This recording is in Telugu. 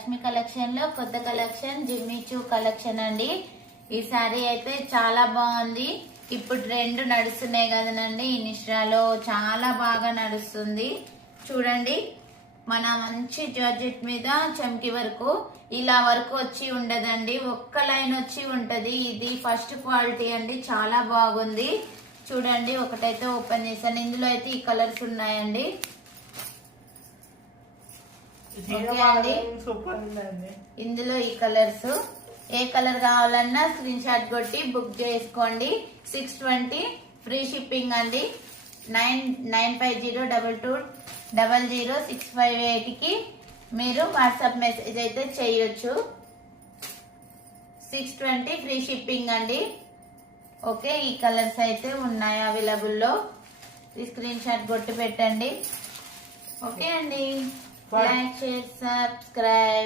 లక్ష్మి కలెక్షన్ లో కొత్త కలెక్షన్ జిమ్మిచూ కలెక్షన్ అండి. ఈ సారీ అయితే చాలా బాగుంది. ఇప్పుడు ట్రెండ్ నడుస్తున్నాయి కదనండి, ఇన్స్టాలో చాలా బాగా నడుస్తుంది. చూడండి, మన మంచి జార్జెట్ మీద చమ్కి వరకు ఇలా వరకు వచ్చి ఉండదండి, ఒక్క లైన్ వచ్చి ఉంటది. ఇది ఫస్ట్ క్వాలిటీ అండి, చాలా బాగుంది. చూడండి, ఒకటైతే ఓపెన్ చేశాను. ఇందులో అయితే ఈ కలర్స్ ఉన్నాయండి. ఇందులో ఈ కలర్స్, ఏ కలర్ కావాలన్నా స్క్రీన్ షాట్ కొట్టి బుక్ చేసుకోండి. 620 ఫ్రీ షిప్పింగ్ అండి. 950222000658 కి మీరు వాట్సాప్ మెసేజ్ అయితే చేయొచ్చు. 620 ఫ్రీ షిప్పింగ్ అండి. ఓకే, ఈ కలర్స్ అయితే ఉన్నాయి అవైలబుల్ లో. ఈ స్క్రీన్ షాట్ కొట్టి పెట్టండి. ఓకే అండి, లైక్, షేర్, సబ్స్క్రైబ్.